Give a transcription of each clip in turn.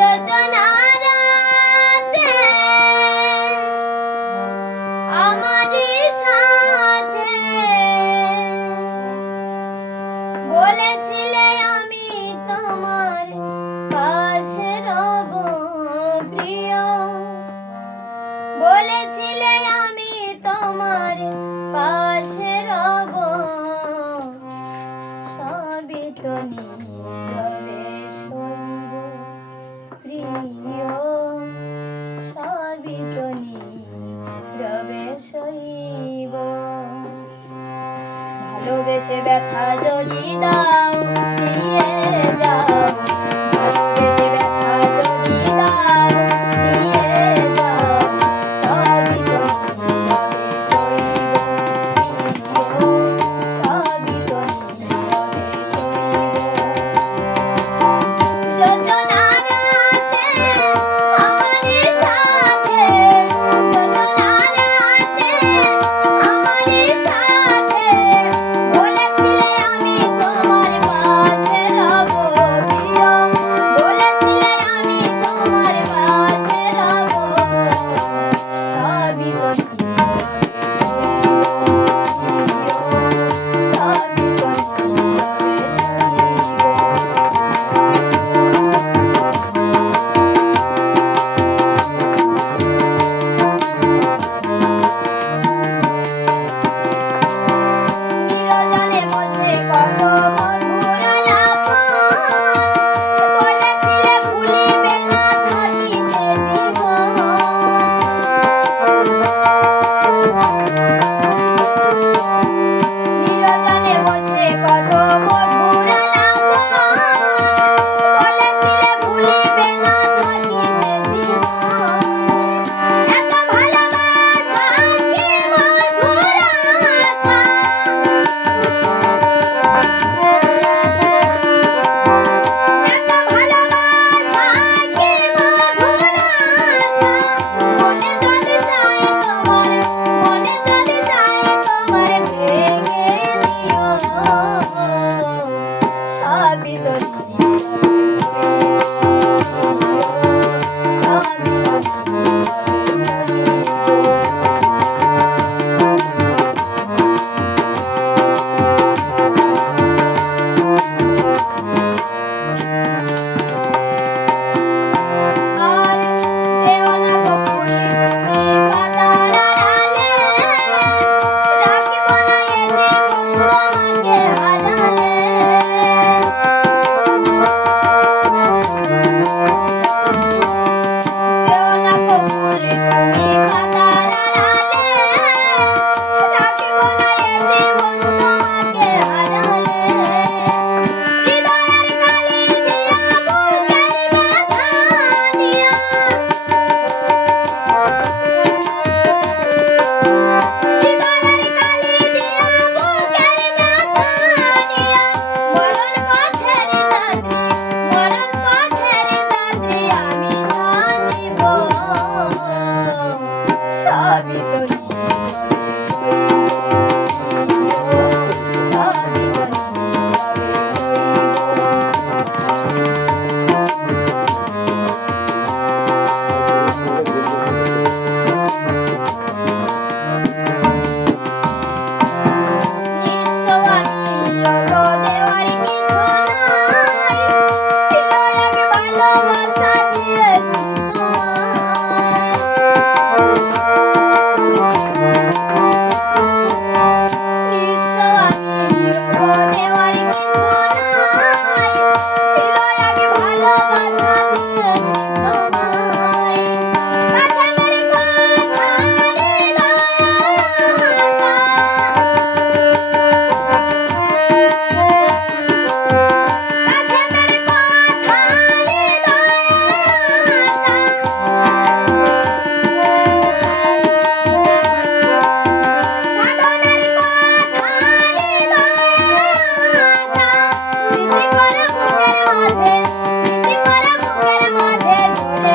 যোজনারাতে আমারই সাথে বলেছিলে আমি তোমার পাশে রব প্রিয়, বলেছিলে আমি তোমার পাশে রব, সবই তো নীরবে সইব প্রিয়, সবই তো নীরবে সইব। ভালোবেসে ব্যথা যদি দাও দিয়ে যাও, ভালোবেসে ব্যথা যদি দাও দিয়ে যাও, সবই তো নীরবে সইব প্রিয়, সবই তো নীরবে সইব। যোজনারাতে আমারই সাথে, যোজনারাতে আমারই সাথে বলেছিলে আমি তোমার পাশে রব প্রিয়, বলেছিলে আমি তোমার পাশে রব, সবই তো নীরবে সইব প্রিয়, সবই তো নীরবে নিরজনে বসে কত মধুর আলাপন, বলেছিলে ভুলিবে না থাকিতে জীবন। নিরজনে বসে কত মধুর আলাপন, বলেছিলে ভুলিবে না থাকিতে জীবন। এত ভালোবাসা কি মধুর আশা, এত ভালোবাসা কি মধুর আশা, মনে যদি চায় তোমার, মনে যদি চায় তোমার ভেঙে দিও, সবই তো নীরবে সইব, সবই তো নীরবে আর যেও না গো ফুলি তুমি পাতার আড়ালে, রাখিব না এ জীবন তোমাকে হারালে। যেও না গো ফুলি তুমি পাতার আড়ালে, রাখিব না এ জীবন তোমাকে হারালে। হৃদয়ের কালি দিয়া বুকের ব্যথা নিয়া, হৃদয়ের কালি দিয়া বুকের ব্যথা নিয়া, মরণ পথের যাত্রী, মরণ পথের যাত্রী আমি সাজিব, সবই তো নীরবে সইব প্রিয়, সবই তো নীরবে নিঃস্ব আমি ওগো দেওয়ার কিছু নাই, ছিল এক ভালোবাসা দিয়েছি তোমায়। নিঃস্ব আমি ওগো দেওয়ার কিছু নাই, ছিল এক ভালোবাসা দিয়েছি তোমায়। কাশেমের কথা কাশেমের কথা সাধনের কথা স্মৃতি করে বুকের মাঝে, স্মৃতি করে বুকের মাঝে ঘুরে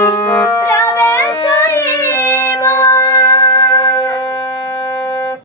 রে